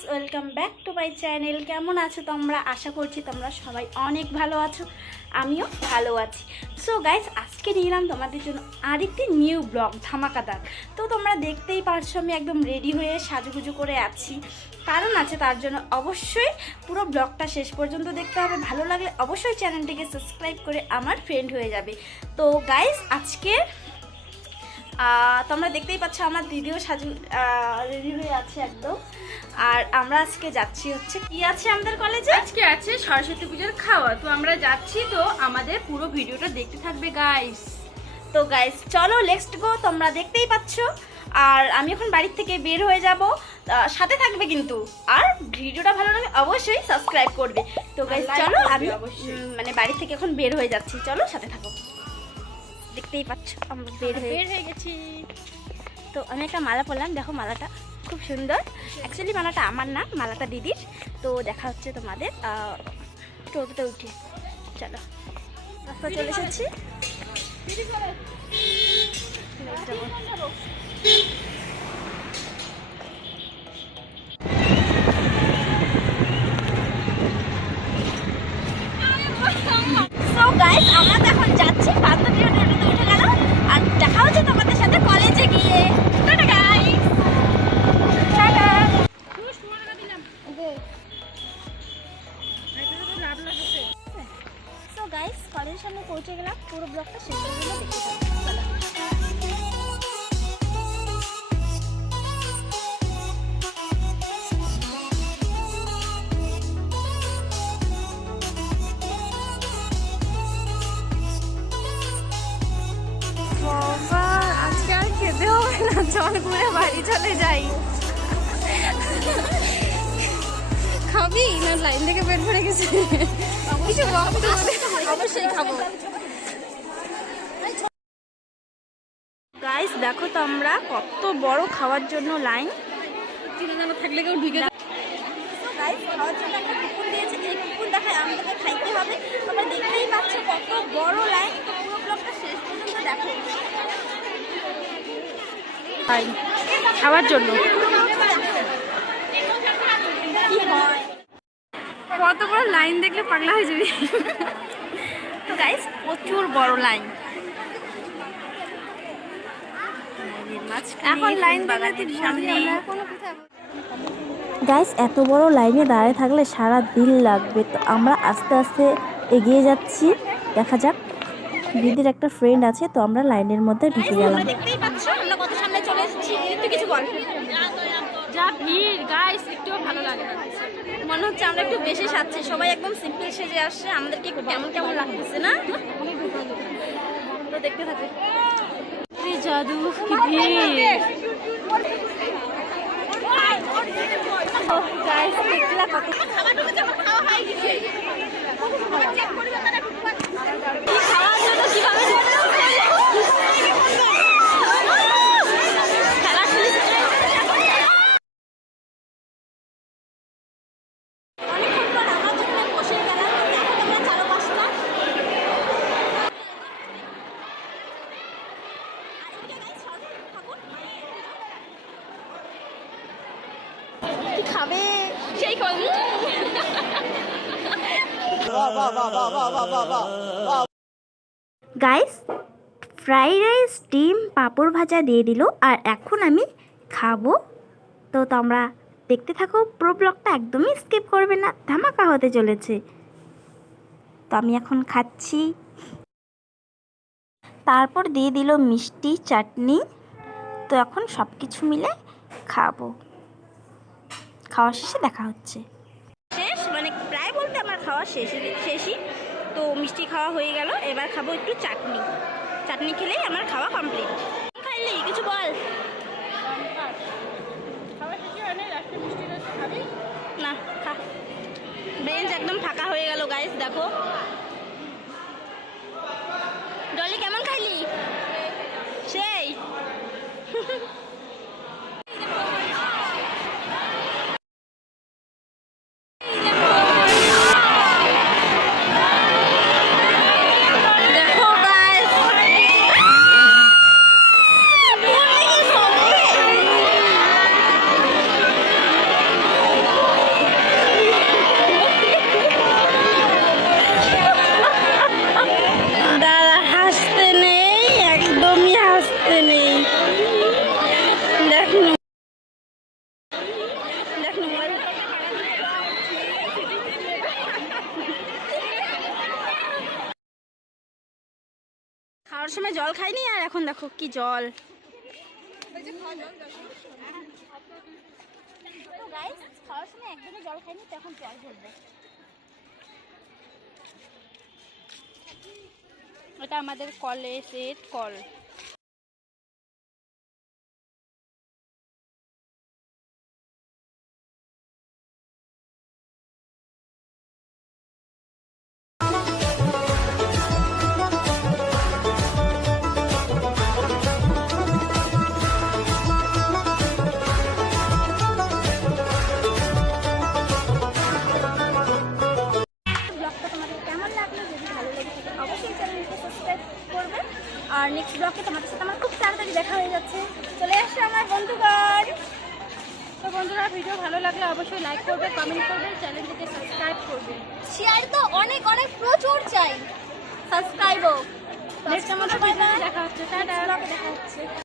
Guys welcome back to my channel কেমন আছো তোমরা? আশা করছি তোমরা সবাই অনেক ভালো আছো, আমিও ভালো আছি। সো গাইস আজকে নিলাম তোমাদের জন্য আরেকটি নিউ ব্লগ ধামাকাদার তো তোমরা দেখতেই পারছ আমি একদম রেডি হয়ে সাজুগুজু করে আছি। কারণ আছে তার জন্য অবশ্যই পুরো ব্লগটা শেষ পর্যন্ত দেখতে হবে। ভালো লাগলে অবশ্যই চ্যানেলটিকে সাবস্ক্রাইব করে আমার ফ্রেন্ড হয়ে যাবে। তো গাইস আজকে তোমরা দেখতেই পাচ্ছ আমার দিদিও সাজু রেডি হয়ে আছে একদম। আর আমরা আজকে যাচ্ছি হচ্ছে কি আছে আমাদের কলেজে আজকে আছে সরস্বতী পূজার খাওয়া। তো আমরা যাচ্ছি তো আমাদের পুরো ভিডিওটা দেখতে থাকবে গাইস তো গাইস চলো নেক্সট গো তোমরা দেখতেই পাচ্ছ। আর আমি এখন বাড়ির থেকে বের হয়ে যাব। সাথে থাকবে কিন্তু। আর ভিডিওটা ভালো লাগে অবশ্যই সাবস্ক্রাইব করবে। তো গাইস চলো আমি অবশ্যই। মানে বাড়ি থেকে এখন বের হয়ে যাচ্ছি। চলো সাথে থাকো। দেখতেই পাচ্ছ আমরা বের হয়ে বের হয়ে গেছি। তো আমি একটা মালা পরলাম দেখো মালাটা খুব সুন্দর। অ্যাকচুয়ালি মালাটা আমার না মালাটা দিদির। তো দেখা হচ্ছে তোমাদের টোটোতে উঠে। চলো রাস্তা চলে এসেছি। সামনে পৌঁছে গেলাম পুরো ব্লগটা শেষ পর্যন্ত দেখতে না চল ঘুরে বাড়ি চলে যাই। খাবি না লাইন থেকে পেট ভরে গেছে। কিছু অবশ্যই খাব। গাইস দেখো তো আমরা কত বড় খাওয়ার জন্য লাইন। থাকলে কেউ ঢুকে গাইস খাওয়ার জন্য একটা কুকুর দিয়েছে। এই কুকুর দেখায় আমাদেরকে খাইতে হবে। তোমরা দেখতেই পাচ্ছ কত বড় লাইন। তো পুরো ব্লগটা শেষ পর্যন্ত দেখো। খাওয়ার জন্য কি হয় কত বড় লাইন দেখলে পাগলা হয়ে যাবি? তো গাইস প্রচুর বড় লাইন। এখন লাইন বাগানের সামনে। গাইস এত বড় লাইনে দাঁড়িয়ে থাকলে সারা দিন লাগবে। তো আমরা আস্তে আস্তে এগিয়ে যাচ্ছি। দেখা যাক দিদির একটা ফ্রেন্ড আছে তো আমরা লাইনের মধ্যে ঢুকে গেলাম। দেখতেই পাচ্ছ আমরা কত সামনে চলে এসেছি। কিছু বল। যা ভিড় গাইস একটুও ভালো লাগে না। মনে হচ্ছে আমরা একটু বেশি সাজছি সবাই একদম সিম্পল সেজে আসছে আমাদেরকে একটু কেমন কেমন লাগতেছে না? তো দেখতে থাকবে কি জাদু ভিড়। কত খাওয়ার জন্য কীভাবে খেলা খেলেছে অনেকক্ষণ পর আমার জন্য বসে গেলাম এখন আমরা চারো পাঁচটা কি খাবে সেই খাবে গাইস ফ্রাইড রাইস ডিম পাঁপড় ভাজা দিয়ে দিল, আর এখন আমি খাব। তো তোমরা দেখতে থাকো, প্রো ব্লগটা একদমই স্কিপ করবে না, ধামাকা হতে চলেছে। তো আমি এখন খাচ্ছি। তারপর দিয়ে দিল মিষ্টি, চাটনি। তো এখন সব কিছু মিলে খাব। খাওয়া শেষে দেখা হচ্ছে শেষ মানে প্রায় বলতে আমার খাওয়া শেষ শেষই। তো মিষ্টি খাওয়া হয়ে গেল এবার খাব একটু চাটনি। চাটনি খেলেই আমার খাওয়া কমপ্লিট খাইলি? কিছু বল। না খা। বেঞ্চ একদম ফাঁকা হয়ে গেল গাইস দেখো। খাওয়ার সময় জল খাইনি আর এখন দেখো কি জল। এটা আমাদের কলেজের কল। নেক্সট ব্লগে তোমাদের সাথে আমার খুব তাড়াতাড়ি দেখা হয়ে যাচ্ছে। চলে আসছে আমার বন্ধুগণ। তো বন্ধুরা ভিডিও ভালো লাগলে অবশ্যই লাইক করবে কমেন্ট করবে চ্যানেলটিকে সাবস্ক্রাইব করবে। শেয়ার তো অনেক অনেক প্রচুর চাই। সাবস্ক্রাইবও নেক্সট আমাদের দেখা হচ্ছে। দেখা হচ্ছে।